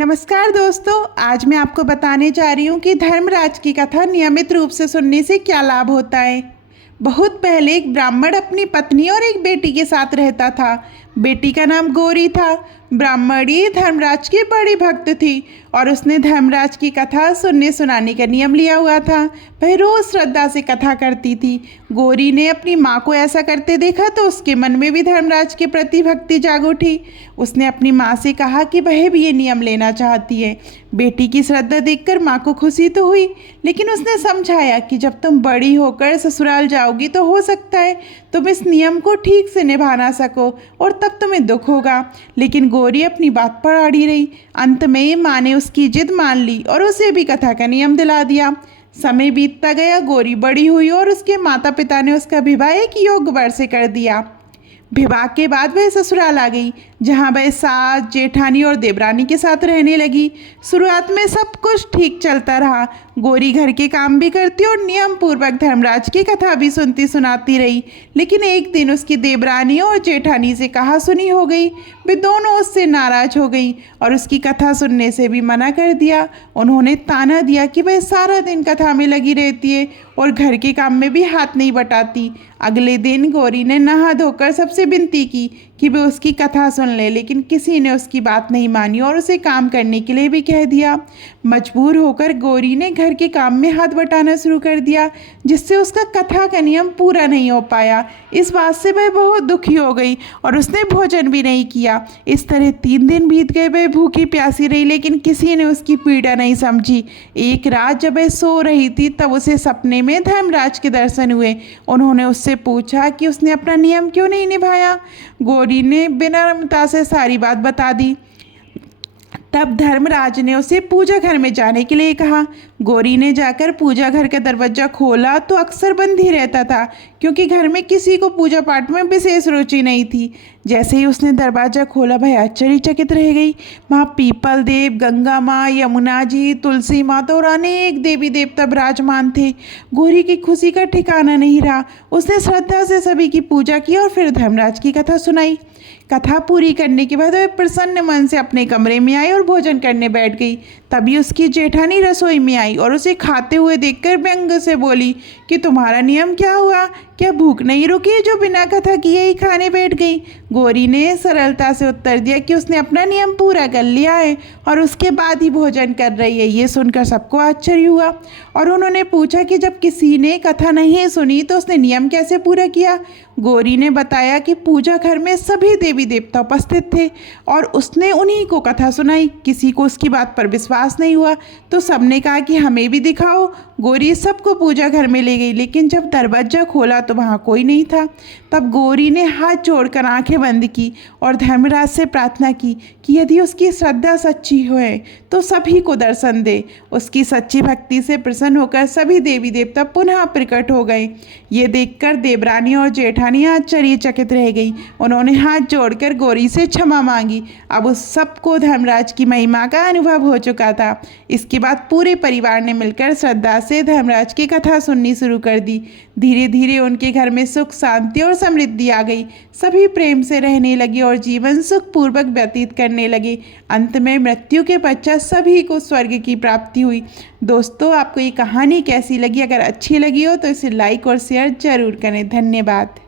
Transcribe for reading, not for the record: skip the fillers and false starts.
नमस्कार दोस्तों, आज मैं आपको बताने जा रही हूँ कि धर्मराज की कथा नियमित रूप से सुनने से क्या लाभ होता है। बहुत पहले एक ब्राह्मण अपनी पत्नी और एक बेटी के साथ रहता था। बेटी का नाम गौरी था। ब्राह्मणी धर्मराज की बड़ी भक्त थी और उसने धर्मराज की कथा सुनने सुनाने का नियम लिया हुआ था। वह रोज श्रद्धा से कथा करती थी। गौरी ने अपनी माँ को ऐसा करते देखा तो उसके मन में भी धर्मराज के प्रति भक्ति जाग उठी। उसने अपनी माँ से कहा कि वह भी ये नियम लेना चाहती है। बेटी की श्रद्धा देखकर माँ को खुशी तो हुई, लेकिन उसने समझाया कि जब तुम बड़ी होकर ससुराल जाओगी तो हो सकता है तुम इस नियम को ठीक से निभा ना सको और तब तुम्हें दुख होगा। लेकिन गौरी अपनी बात पर अड़ी रही। अंत में माँ ने उसकी जिद मान ली और उसे भी कथा का नियम दिला दिया। समय बीतता गया, गौरी बड़ी हुई और उसके माता पिता ने उसका विवाह एक योग्य वर से कर दिया। विवाह के बाद वह ससुराल आ गई, जहाँ वह सास, जेठानी और देवरानी के साथ रहने लगी। शुरुआत में सब कुछ ठीक चलता रहा। गौरी घर के काम भी करती और नियम पूर्वक धर्मराज की कथा भी सुनती सुनाती रही। लेकिन एक दिन उसकी देवरानी और जेठानी से कहा सुनी हो गई। वे दोनों उससे नाराज हो गई और उसकी कथा सुनने से भी मना कर दिया। उन्होंने ताना दिया कि वह सारा दिन कथा में लगी रहती है और घर के काम में भी हाथ नहीं बटाती। अगले दिन गौरी ने नहा धोकर सबसे विनती की कि वे उसकी कथा सुन ले, लेकिन किसी ने उसकी बात नहीं मानी और उसे काम करने के लिए भी कह दिया। मजबूर होकर गौरी ने घर के काम में हाथ बटाना शुरू कर दिया, जिससे उसका कथा का नियम पूरा नहीं हो पाया। इस बात से वह बहुत दुखी हो गई और उसने भोजन भी नहीं किया। इस तरह 3 दिन बीत गए। वह भूखी प्यासी रही, लेकिन किसी ने उसकी पीड़ा नहीं समझी। एक रात जब वह सो रही थी तब उसे सपने में धर्मराज के दर्शन हुए। उन्होंने उससे पूछा कि उसने अपना नियम क्यों नहीं निभाया। गौरी ने विनम्रता से सारी बात बता दी। तब धर्मराज ने उसे पूजा घर में जाने के लिए कहा। गौरी ने जाकर पूजा घर का दरवाजा खोला तो अक्सर बंद ही रहता था, क्योंकि घर में किसी को पूजा पाठ में विशेष रुचि नहीं थी। जैसे ही उसने दरवाजा खोला वह आश्चर्यचकित रह गई। वहाँ पीपल देव, गंगा माँ, यमुना जी, तुलसी माता और अनेक देवी देवता विराजमान थे। गौरी की खुशी का ठिकाना नहीं रहा। उसने श्रद्धा से सभी की पूजा की और फिर धर्मराज की कथा सुनाई। कथा पूरी करने के बाद वह प्रसन्न मन से अपने कमरे में आई और भोजन करने बैठ गई। तभी उसकी जेठानी रसोई में आई और उसे खाते हुए देखकर व्यंग से बोली कि तुम्हारा नियम क्या हुआ? क्या भूख नहीं रुकी जो बिना कथा किए ही खाने बैठ गई? गौरी ने सरलता से उत्तर दिया कि उसने अपना नियम पूरा कर लिया है और उसके बाद ही भोजन कर रही है। ये सुनकर सबको आश्चर्य हुआ और उन्होंने पूछा कि जब किसी ने कथा नहीं सुनी तो उसने नियम कैसे पूरा किया। गौरी ने बताया कि पूजा घर में सभी देवी देवता उपस्थित थे और उसने उन्हीं को कथा सुनाई। किसी को उसकी बात पर विश्वास नहीं हुआ तो सबने कहा कि हमें भी दिखाओ। गौरी सबको पूजा घर में ले गई, लेकिन जब दरवाजा खोला तो वहाँ कोई नहीं था। तब गौरी ने हाथ जोड़कर आंखें बंद की और धर्मराज से प्रार्थना की कि यदि उसकी श्रद्धा सच्ची है तो सभी को दर्शन दे। उसकी सच्ची भक्ति से प्रसन्न होकर सभी देवी देवता पुनः प्रकट हो गए। ये देखकर देवरानी और जेठानी आश्चर्यचकित रह गई। उन्होंने हाथ जोड़कर गौरी से क्षमा मांगी। अब उस सबको धर्मराज की महिमा का अनुभव हो चुका था। इसके बाद पूरे परिवार ने मिलकर श्रद्धा से धर्मराज की कथा सुननी शुरू कर दी। धीरे धीरे उनके घर में सुख, शांति और समृद्धि आ गई। सभी प्रेम से रहने लगे और जीवन सुखपूर्वक व्यतीत करने लगे। अंत में मृत्यु के पश्चात सभी को स्वर्ग की प्राप्ति हुई। दोस्तों, आपको ये कहानी कैसी लगी? अगर अच्छी लगी हो तो इसे लाइक और शेयर जरूर करें। धन्यवाद।